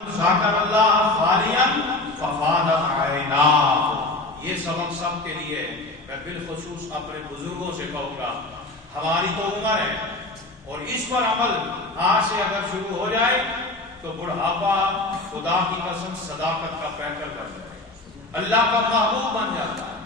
ذاکر اللہ خالین ففاد عیناہ. یہ سبق سب کے لیے میں بالخصوص اپنے بزرگوں سے کہوں گا. ہماری تو عمر ہے اور اس پر عمل آج سے اگر شروع ہو جائے تو بڑھاپا خدا کی قسم صداقت کا پیکر بن جائے, اللہ کا محبوب بن جاتا ہے.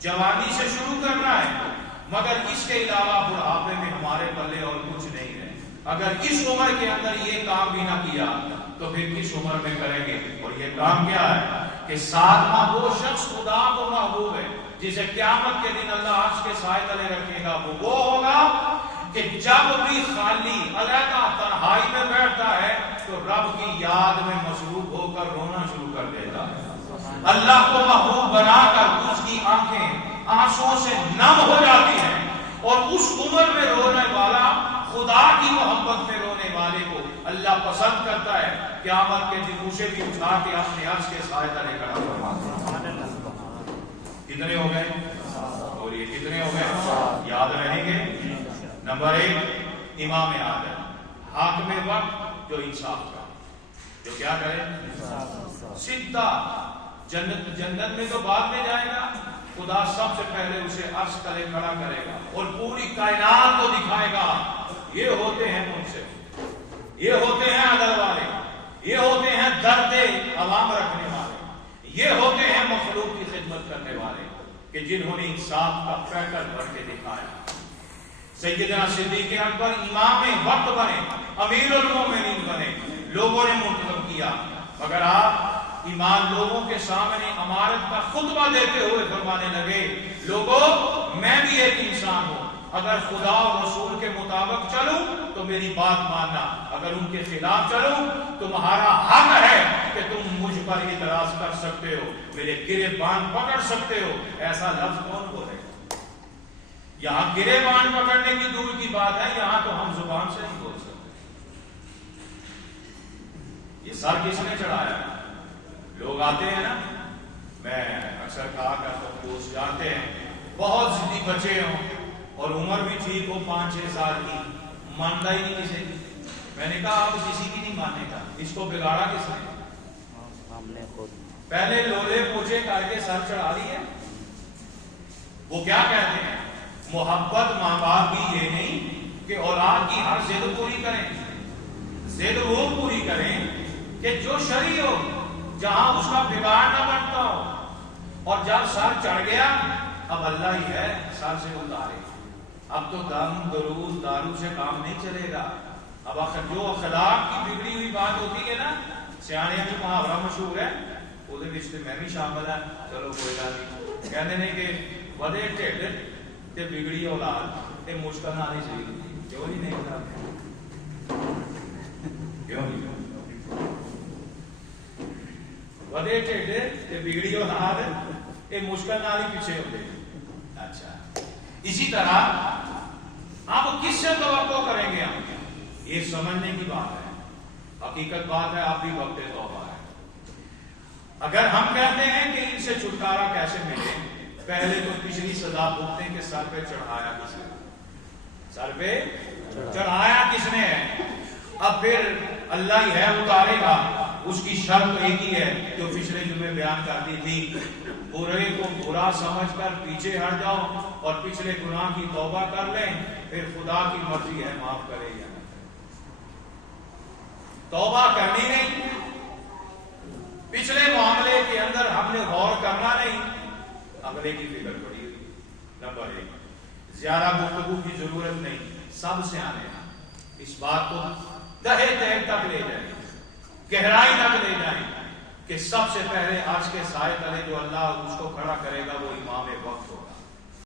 جوانی سے شروع کرنا ہے مگر اس کے علاوہ بڑھاپے میں ہمارے پلے اور کچھ نہیں ہے. اگر اس عمر کے اندر یہ کام بھی نہ کیا تو پھر کس عمر میں کریں گے؟ اور یہ کام کیا ہے کہ ساتواں وہ شخص خدا کو محبوب ہے جسے قیامت کے دن اللہ عرش کے سائے تلے رکھے گا. وہ ہوگا کہ جب بھی خالی علیحدہ تنہائی میں بیٹھتا ہے تو رب کی یاد میں مصروف ہو کر رونا شروع کر دیتا ہے. اللہ کو محبوب بنا کر اس کی آنکھیں آنسوں سے نم ہو جاتی ہیں اور اس عمر میں رونے والا خدا کی محبت میں رونے والے کو اللہ پسند کرتا ہے. قیامت کے دن اسے بھی اٹھا کے اپنے عرش کے سائے تلے کھڑا فرماتا ہے. کتنے ہو گئے اور یہ کتنے ہو گئے یاد رہیں گے؟ نمبر 1 امام اعظم حاکم وقت جو انصاف کا, جو کیا کرے سیدھا جنت میں تو بعد میں جائے گا. خدا سب سے پہلے اسے عرش تلے کھڑا کرے گا اور پوری کائنات کو دکھائے گا. یہ ہوتے ہیں منصف, یہ ہوتے ہیں عدل والے, یہ ہوتے ہیں درد عوام رکھنے والے, یہ ہوتے ہیں مخلوق کی خدمت کرنے والے کہ جنہوں نے انصاف کا پیکر بھر کے دکھایا. سیدنا صدیق اکبر امام وقت بنے, امیر المومنین بنے, لوگوں نے منتخب کیا. مگر آپ ایمان لوگوں کے سامنے امارت کا خطبہ دیتے ہوئے فرمانے لگے, لوگوں میں بھی ایک انسان ہوں, اگر خدا اور رسول کے مطابق چلوں تو میری بات ماننا, اگر ان کے خلاف چلوں تمہارا حق ہے کہ تم مجھ پر اعتراض کر سکتے ہو, میرے گریبان پکڑ سکتے ہو. ایسا لفظ کون بولے؟ یہاں گریبان پکڑنے کی دور کی بات ہے, یہاں تو ہم زبان سے نہیں بول سکتے. یہ سر کس نے چڑھایا؟ لوگ آتے ہیں نا, میں اکثر کہا کرتا ہوں دوست جانتے ہیں بہت ضدی بچے ہوں اور عمر بھی ٹھیک ہو 5-6 سال کی, مانتا ہی نہیں کسی کی. میں نے کہا آپ کسی کی نہیں ماننے کا, اس کو بگاڑا کس نے؟ ہم نے خود. پہلے لولے پوچھے کر کے سر چڑھا لیے. وہ کیا کہتے ہیں, محبت ماں باپ بھی یہ نہیں کہ اولاد کی ہر ضد پوری کریں, ضد وہ پوری کریں کہ جو شرعی ہو, جہاں اس کا بگاڑ نہ بنتا ہو. اور جب سر چڑھ گیا اب اللہ ہی ہے سر سے اتارے. اب تو دم درود دارو سے کام نہیں چلے گا. اب جو اخلاق کی بگڑی ہوئی بات ہوتی ہے نا, سیانے میں محاورہ مشہور ہے, وہ میں بھی شامل ہے, چلو کوئی بات نہیں. کہتے ہیں کہ ودے ٹھڈ تے بگڑی اولاد تے مشکل آنی چاہیے. کیوں نہیں کرتے؟ کیوں نہیں ودے ٹھڈ تے بگڑی اولاد تے مشکل نال ہی پیچھے ہوتے. اچھا, اسی طرح آپ کس سے توقع کریں گے؟ ہم یہ سمجھنے کی بات ہے, حقیقت بات ہے, آپ بھی وقت توبہ ہے. اگر ہم کہتے ہیں کہ ان سے چھٹکارا کیسے ملے, پہلے تو پچھلی سزا بھگتیں کہ سر پہ چڑھایا کس نے, سر پہ چڑھایا کس نے ہے. اب پھر اللہ ہی ہے اتارے گا. اس کی شرط ایک ہی ہے جو پچھلے جمعے بیان کر دی تھی, برے کو برا سمجھ کر پیچھے ہٹ جاؤ اور پچھلے گناہ کی توبہ کر لیں, پھر خدا کی مرضی ہے معاف کرے یا نہ. توبہ کرنی نہیں, پچھلے معاملے کے اندر ہم نے غور کرنا نہیں, اگلے کی فکر پڑی ہوئی. نمبر 1 زیادہ گفتگو کی ضرورت نہیں, سب سے آنے اس بات کو تہہ تک لے جائیں, گہرائی تک لے جائیں کہ سب سے پہلے عرش کے سائے تلے جو اللہ اس کو کھڑا کرے گا وہ امام وقت ہوگا.